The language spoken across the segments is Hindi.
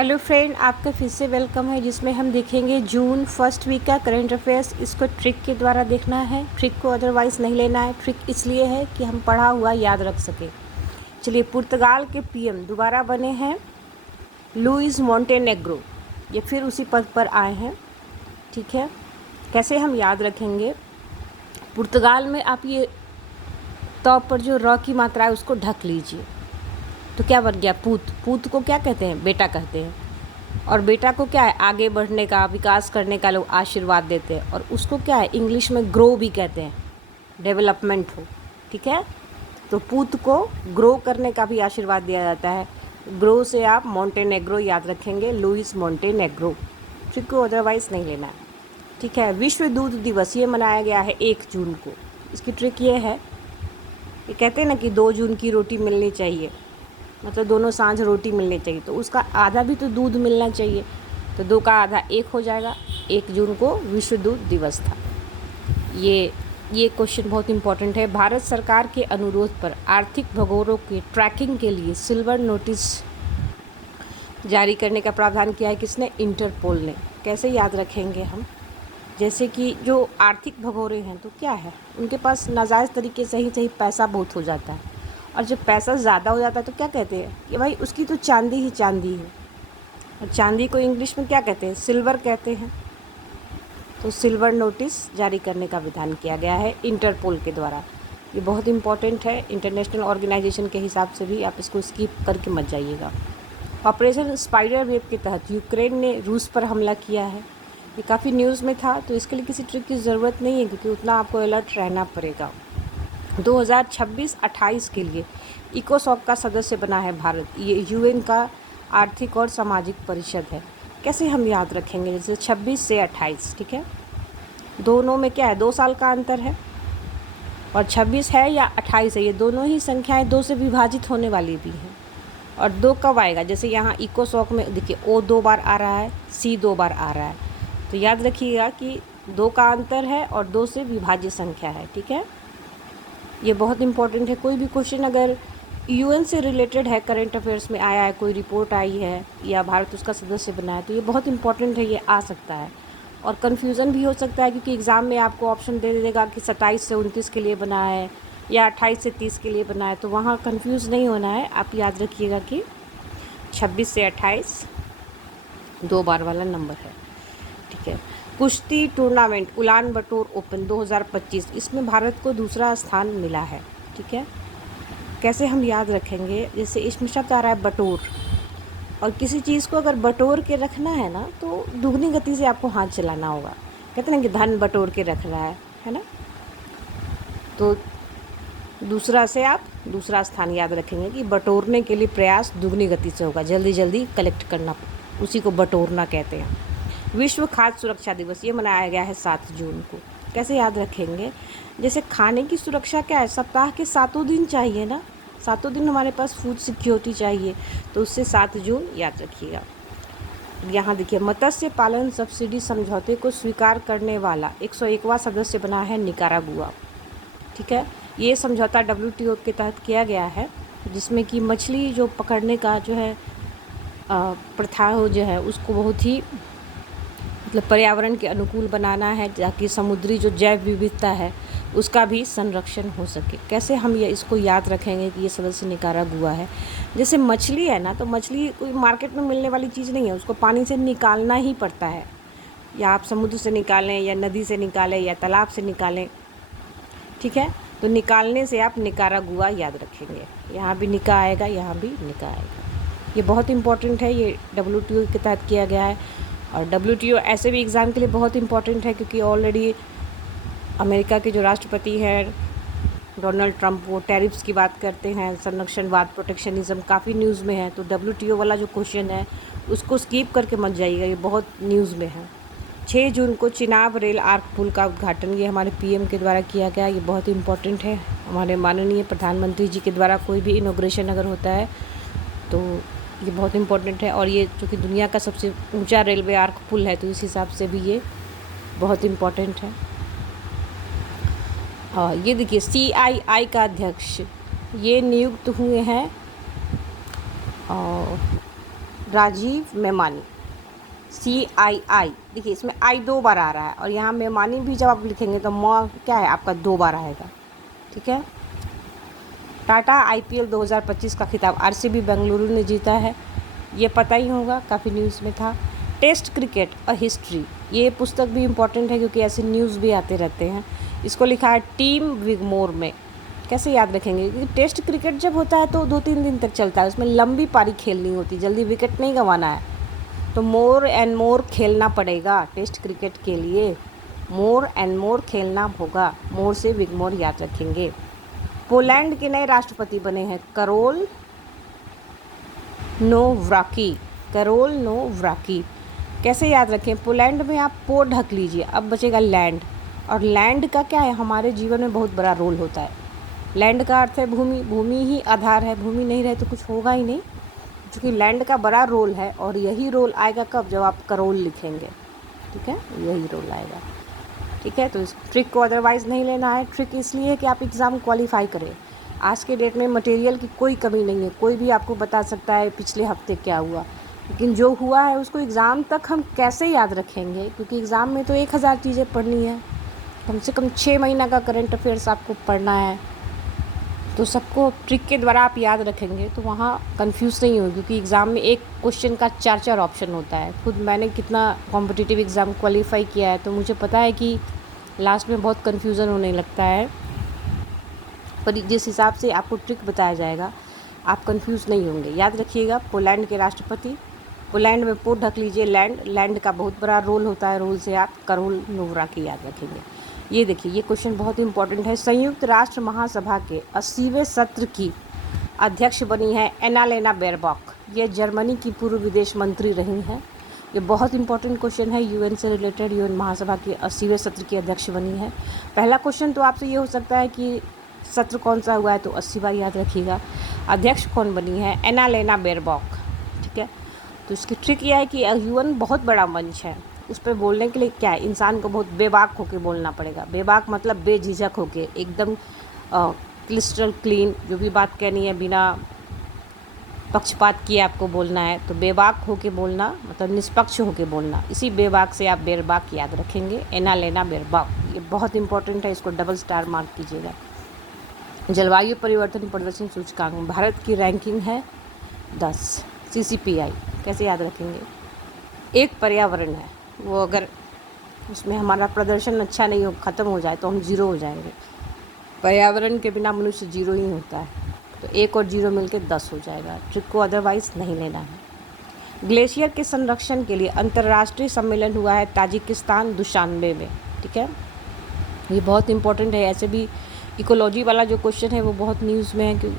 हेलो फ्रेंड, आपका फिर से वेलकम है, जिसमें हम देखेंगे जून फर्स्ट वीक का करंट अफेयर्स। इसको ट्रिक के द्वारा देखना है, ट्रिक को अदरवाइज़ नहीं लेना है। ट्रिक इसलिए है कि हम पढ़ा हुआ याद रख सके। चलिए, पुर्तगाल के पीएम दोबारा बने हैं लुइस मोंटेनेग्रो। ये फिर उसी पद पर आए हैं। ठीक है, कैसे हम याद रखेंगे? पुर्तगाल में आप ये तौ पर जो र की मात्रा है उसको ढक लीजिए, तो क्या बन गया? पूत। पूत को क्या कहते हैं? बेटा कहते हैं। और बेटा को क्या है? आगे बढ़ने का, विकास करने का लोग आशीर्वाद देते हैं। और उसको क्या है? इंग्लिश में ग्रो भी कहते हैं, डेवलपमेंट हो। ठीक है, तो पूत को ग्रो करने का भी आशीर्वाद दिया जाता है। ग्रो से आप मोंटेनेग्रो याद रखेंगे, लुइस मोंटेनेग्रो। ट्रिक को अदरवाइज नहीं लेना है। ठीक है, विश्व दूध दिवस ये मनाया गया है 1 जून को। इसकी ट्रिक ये है, ये कहते हैं ना कि 2 जून की रोटी मिलनी चाहिए, मतलब दोनों सांझ रोटी मिलनी चाहिए, तो उसका आधा भी तो दूध मिलना चाहिए। तो 2 का आधा 1 हो जाएगा। 1 जून को विश्व दूध दिवस था। ये क्वेश्चन बहुत इंपॉर्टेंट है। भारत सरकार के अनुरोध पर आर्थिक भगोड़ों के ट्रैकिंग के लिए सिल्वर नोटिस जारी करने का प्रावधान किया है किसने? इंटरपोल ने। कैसे याद रखेंगे हम? जैसे कि जो आर्थिक भगोड़े हैं तो क्या है, उनके पास नाजायज़ तरीके से ही पैसा बहुत हो जाता है, और जब पैसा ज़्यादा हो जाता है तो क्या कहते हैं कि भाई उसकी तो चांदी ही चांदी है। और चांदी को इंग्लिश में क्या कहते हैं? सिल्वर कहते हैं। तो सिल्वर नोटिस जारी करने का विधान किया गया है इंटरपोल के द्वारा। ये बहुत इंपॉर्टेंट है, इंटरनेशनल ऑर्गेनाइजेशन के हिसाब से भी। आप इसको स्किप करके मत जाइएगा। ऑपरेशन स्पाइडर वेव के तहत यूक्रेन ने रूस पर हमला किया है। ये काफ़ी न्यूज़ में था, तो इसके लिए किसी ट्रिक की ज़रूरत नहीं है, क्योंकि उतना आपको अलर्ट रहना पड़ेगा। 2026-28 के लिए इकोसॉक का सदस्य बना है भारत। ये यूएन का आर्थिक और सामाजिक परिषद है। कैसे हम याद रखेंगे? जैसे 26 से 28। ठीक है, दोनों में क्या है? 2 साल का अंतर है। और 26 है या 28 है, ये दोनों ही संख्याएं 2 से विभाजित होने वाली भी हैं। और 2 कब आएगा? जैसे यहाँ इकोसॉक में देखिए, ओ 2 बार आ रहा है, सी 2 बार आ रहा है। तो याद रखिएगा कि 2 का अंतर है और 2 से विभाजित संख्या है। ठीक है, ये बहुत इंपॉर्टेंट है। कोई भी क्वेश्चन अगर यूएन से रिलेटेड है, करंट अफेयर्स में आया है, कोई रिपोर्ट आई है या भारत उसका सदस्य बना है, तो ये बहुत इंपॉर्टेंट है, ये आ सकता है। और कन्फ्यूज़न भी हो सकता है, क्योंकि एग्ज़ाम में आपको ऑप्शन दे देगा कि 27 से 29 के लिए बना है या 28 से 30 के लिए बना है, तो वहाँ कन्फ्यूज़ नहीं होना है। आप याद रखिएगा कि 26 से 28 2 बार वाला नंबर है। ठीक है, कुश्ती टूर्नामेंट उलान बटोर ओपन 2025, इसमें भारत को दूसरा स्थान मिला है। ठीक है, कैसे हम याद रखेंगे? जैसे इसमें शब्द आ रहा है बटोर, और किसी चीज़ को अगर बटोर के रखना है ना, तो दुगनी गति से आपको हाथ चलाना होगा। कहते हैं ना कि धन बटोर के रख रहा है ना। तो दूसरा से आप दूसरा स्थान याद रखेंगे कि बटोरने के लिए प्रयास दुगनी गति से होगा, जल्दी जल्दी कलेक्ट करना, उसी को बटोरना कहते हैं। विश्व खाद्य सुरक्षा दिवस ये मनाया गया है 7 जून को। कैसे याद रखेंगे? जैसे खाने की सुरक्षा क्या है? सप्ताह के 7 दिन चाहिए ना, 7 दिन हमारे पास फूड सिक्योरिटी चाहिए, तो उससे 7 जून याद रखिएगा। यहाँ देखिए, मत्स्य पालन सब्सिडी समझौते को स्वीकार करने वाला 101वां सदस्य बना है निकारागुआ। ठीक है, ये समझौता WTO के तहत किया गया है, जिसमें कि मछली जो पकड़ने का जो है प्रथा हो जो है, उसको बहुत ही मतलब पर्यावरण के अनुकूल बनाना है, ताकि समुद्री जो जैव विविधता है उसका भी संरक्षण हो सके। कैसे हम ये इसको याद रखेंगे कि ये सदस्य निकारागुआ है? जैसे मछली है ना, तो मछली कोई मार्केट में मिलने वाली चीज़ नहीं है, उसको पानी से निकालना ही पड़ता है। या आप समुद्र से निकालें या नदी से निकालें या तालाब से निकालें। ठीक है, तो निकालने से आप निकारागुआ याद रखेंगे। यहाँ भी निका आएगा, यहाँ भी निका आएगा। ये बहुत इंपॉर्टेंट है, ये WTO के तहत किया गया है। और WTO ऐसे भी एग्ज़ाम के लिए बहुत इंपॉर्टेंट है, क्योंकि ऑलरेडी अमेरिका के जो राष्ट्रपति हैं डोनाल्ड ट्रंप, वो टैरिफ्स की बात करते हैं, संरक्षणवाद, प्रोटेक्शनिज्म काफ़ी न्यूज़ में है। तो WTO वाला जो क्वेश्चन है उसको स्किप करके मत जाइएगा, ये बहुत न्यूज़ में है। 6 जून को चिनाब रेल आर्क पुल का उद्घाटन ये हमारे PM के द्वारा किया गया। ये बहुत इंपॉर्टेंट है, हमारे माननीय प्रधानमंत्री जी के द्वारा कोई भी इनॉग्रेशन अगर होता है तो ये बहुत इंपॉर्टेंट है। और ये चूँकि दुनिया का सबसे ऊंचा रेलवे आर्क पुल है, तो इस हिसाब से भी ये बहुत इंपॉर्टेंट है। ये देखिए, CII का अध्यक्ष ये नियुक्त हुए हैं राजीव मेमानी, CII। देखिए इसमें आई 2 बार आ रहा है और यहाँ मेमानी भी जब आप लिखेंगे तो क्या है आपका 2 बार आएगा, ठीक है। टाटा IPL 2025 का खिताब RCB बेंगलुरु ने जीता है, ये पता ही होगा, काफ़ी न्यूज़ में था। टेस्ट क्रिकेट अ हिस्ट्री, ये पुस्तक भी इम्पॉर्टेंट है क्योंकि ऐसे न्यूज़ भी आते रहते हैं। इसको लिखा है टीम विगमोर में। कैसे याद रखेंगे, क्योंकि टेस्ट क्रिकेट जब होता है तो 2-3 दिन तक चलता है, उसमें लंबी पारी खेलनी होती, जल्दी विकेट नहीं गंवाना है, तो मोर एंड मोर खेलना पड़ेगा। टेस्ट क्रिकेट के लिए मोर एंड मोर खेलना होगा, मोर से विगमोर याद रखेंगे। पोलैंड के नए राष्ट्रपति बने हैं करोल नोव्राकी, करोल नोव्राकी। कैसे याद रखें, पोलैंड में आप पो ढक लीजिए, अब बचेगा लैंड, और लैंड का क्या है, हमारे जीवन में बहुत बड़ा रोल होता है। लैंड का अर्थ है भूमि, भूमि ही आधार है, भूमि नहीं रहे तो कुछ होगा ही नहीं, क्योंकि लैंड का बड़ा रोल है। और यही रोल आएगा कब, जब आप करोल लिखेंगे, ठीक है, यही रोल आएगा, ठीक है। तो इस ट्रिक को अदरवाइज़ नहीं लेना है। ट्रिक इसलिए है कि आप एग्ज़ाम क्वालिफाई करें। आज के डेट में मटेरियल की कोई कमी नहीं है, कोई भी आपको बता सकता है पिछले हफ्ते क्या हुआ, लेकिन जो हुआ है उसको एग्ज़ाम तक हम कैसे याद रखेंगे, क्योंकि एग्ज़ाम में तो 1000 चीज़ें पढ़नी है, कम से कम 6 महीना का करंट अफेयर्स आपको पढ़ना है। तो सबको ट्रिक के द्वारा आप याद रखेंगे तो वहाँ कंफ्यूज नहीं होगी, क्योंकि एग्ज़ाम में एक क्वेश्चन का 4 ऑप्शन होता है। खुद मैंने कितना कॉम्पिटिटिव एग्ज़ाम क्वालिफाई किया है, तो मुझे पता है कि लास्ट में बहुत कन्फ्यूज़न होने लगता है, पर जिस हिसाब से आपको ट्रिक बताया जाएगा आप कंफ्यूज नहीं होंगे। याद रखिएगा, पोलैंड के राष्ट्रपति, पोलैंड में पो ढक लीजिए लैंड, लैंड का बहुत बड़ा रोल होता है, रोल से आप करोल नोव्राकी याद रखेंगे। ये देखिए, ये क्वेश्चन बहुत इंपॉर्टेंट है। संयुक्त राष्ट्र महासभा के 80वें सत्र की अध्यक्ष बनी है एनालेना बेरबॉक, ये जर्मनी की पूर्व विदेश मंत्री रही हैं। ये बहुत इंपॉर्टेंट क्वेश्चन है, यूएन से रिलेटेड, यूएन महासभा के 80वें सत्र की अध्यक्ष बनी है। पहला क्वेश्चन तो आपसे ये हो सकता है कि सत्र कौन सा हुआ है, तो 80 बार याद रखिएगा। अध्यक्ष कौन बनी है, एनालेना बेरबॉक, ठीक है। तो इसकी ट्रिक यह है कि यूएन बहुत बड़ा मंच है, उस पर बोलने के लिए क्या है, इंसान को बहुत बेबाक होकर बोलना पड़ेगा। बेबाक मतलब बेझिझक होके, एकदम क्रिस्टल क्लीन, जो भी बात कहनी है बिना पक्षपात किए आपको बोलना है, तो बेबाक होके बोलना मतलब निष्पक्ष होके बोलना। इसी बेबाक से आप बेरबाक याद रखेंगे, एनालेना बेरबॉक, ये बहुत इंपॉर्टेंट है, इसको डबल स्टार मार्क कीजिएगा। जलवायु परिवर्तन प्रदर्शन सूचकांक, भारत की रैंकिंग है 10, CCPI, कैसे याद रखेंगे। एक पर्यावरण है, वो अगर उसमें हमारा प्रदर्शन अच्छा नहीं हो, ख़त्म हो जाए तो हम 0 हो जाएंगे। पर्यावरण के बिना मनुष्य 0 ही होता है, तो 1 और 0 मिलकर 10 हो जाएगा। ट्रिक को अदरवाइज़ नहीं लेना है। ग्लेशियर के संरक्षण के लिए अंतर्राष्ट्रीय सम्मेलन हुआ है ताजिकिस्तान दुशानबे में, ठीक है। ये बहुत इंपॉर्टेंट है, ऐसे भी इकोलॉजी वाला जो क्वेश्चन है वो बहुत न्यूज़ में है क्यों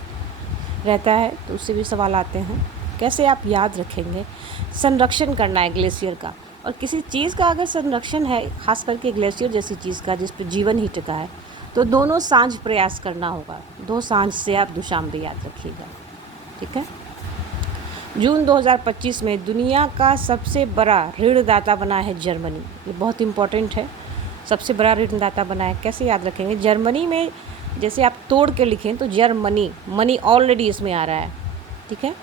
रहता है, तो उससे भी सवाल आते हैं। कैसे आप याद रखेंगे, संरक्षण करना है ग्लेशियर का, और किसी चीज़ का अगर संरक्षण है, खास करके ग्लेशियर जैसी चीज़ का जिस पर जीवन ही टिका है, तो दोनों सांझ प्रयास करना होगा। 2 सांझ से आप दुशानबे याद रखिएगा, ठीक है। जून 2025 में दुनिया का सबसे बड़ा ऋणदाता बना है जर्मनी, ये बहुत इंपॉर्टेंट है, सबसे बड़ा ऋणदाता बना है। कैसे याद रखेंगे, जर्मनी में जैसे आप तोड़ के लिखें तो जर्मनी, मनी ऑलरेडी इसमें आ रहा है, ठीक है,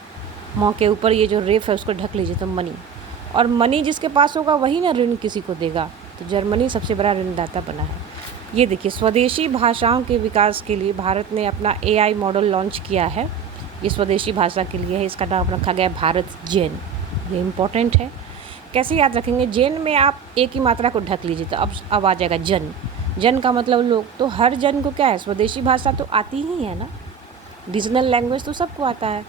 मौ के ऊपर ये जो रेफ है उसको ढक लीजिए तो मनी, और मनी जिसके पास होगा वही ना ऋण किसी को देगा, तो जर्मनी सबसे बड़ा ऋणदाता बना है। ये देखिए, स्वदेशी भाषाओं के विकास के लिए भारत ने अपना AI मॉडल लॉन्च किया है, ये स्वदेशी भाषा के लिए है, इसका नाम रखा गया भारत जेन, ये इम्पोर्टेंट है। कैसे याद रखेंगे, जेन में आप एक ही मात्रा को ढक लीजिए तो अब आ जाएगा जन, जन का मतलब लोग, तो हर जन को क्या है, स्वदेशी भाषा तो आती ही है ना, रीजनल लैंग्वेज तो सबको आता है,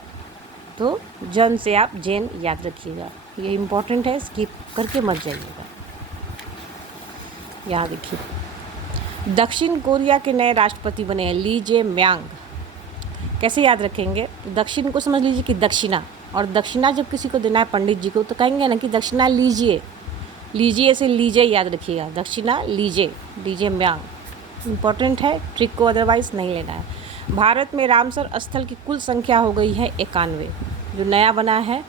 तो जन से आप जेन याद रखिएगा, ये इम्पोर्टेंट है, स्किप करके मत जाइएगा। यहाँ देखिए, दक्षिण कोरिया के नए राष्ट्रपति बने हैं ली जे म्यांग। कैसे याद रखेंगे, दक्षिण को समझ लीजिए कि दक्षिणा, और दक्षिणा जब किसी को देना है पंडित जी को तो कहेंगे ना कि दक्षिणा लीजिए, लीजिए से लीजिए याद रखिएगा, दक्षिणा लीजिए, ली जे म्यांग इम्पोर्टेंट है, ट्रिक को अदरवाइज़ नहीं लेना है। भारत में रामसर स्थल की कुल संख्या हो गई है 91, जो नया बना है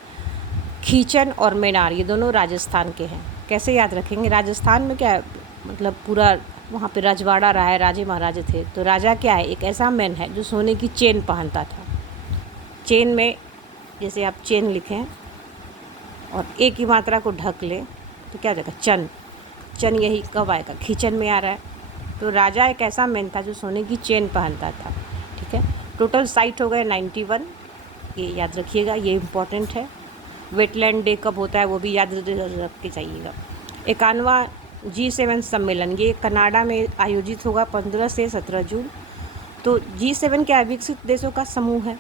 खीचन और मेनार, ये दोनों राजस्थान के हैं। कैसे याद रखेंगे, राजस्थान में क्या है, मतलब पूरा वहाँ पे रजवाड़ा रहा है, राजे महाराजे थे, तो राजा क्या है, एक ऐसा मैन है जो सोने की चेन पहनता था। चेन में जैसे आप चेन लिखें और ए की मात्रा को ढक लें तो क्या हो जाएगा, चन। चन यही कब आएगा, खींचन में आ रहा है। तो राजा एक ऐसा मैन था जो सोने की चेन पहनता था, ठीक है। टोटल साइट हो गए 91, ये याद रखिएगा, ये इम्पोर्टेंट है। वेटलैंड डे कब होता है वो भी याद रख के जाइएगा। 51वां G7 सम्मेलन, ये कनाडा में आयोजित होगा 15 से 17 जून। तो G7 क्या है, विकसित देशों का समूह है।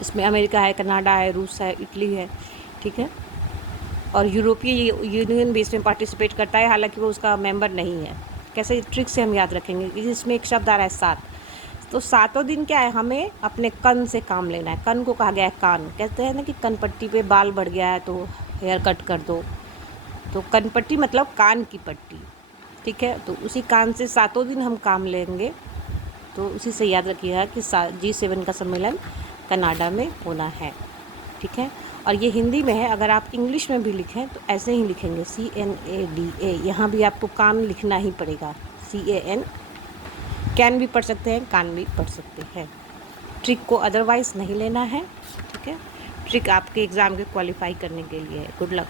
इसमें अमेरिका है, कनाडा है, रूस है, इटली है, ठीक है। और यूरोपीय यूनियन भी इसमें पार्टिसिपेट करता है, हालांकि वो उसका मेंबर नहीं है। कैसे ट्रिक से हम याद रखेंगे कि इसमें एक शब्द आ रहा है 7। तो सातों दिन क्या है, हमें अपने कन से काम लेना है। कन को कहा गया है कान। कहते हैं ना कि कन पट्टी पे बाल बढ़ गया है तो हेयर कट कर दो, तो कन पट्टी मतलब कान की पट्टी, ठीक है। तो उसी कान से सातों दिन हम काम लेंगे। तो उसी से याद रखिएगा कि G7 का सम्मेलन कनाडा में होना है, ठीक है। और ये हिंदी में है, अगर आप इंग्लिश में भी लिखें तो ऐसे ही लिखेंगे CNADA। यहाँ भी आपको कान लिखना ही पड़ेगा, CAN। कैन भी पढ़ सकते हैं, कान भी पढ़ सकते हैं। ट्रिक को अदरवाइज़ नहीं लेना है, ठीक है। ट्रिक आपके एग्ज़ाम के क्वालिफाई करने के लिए है। Good luck.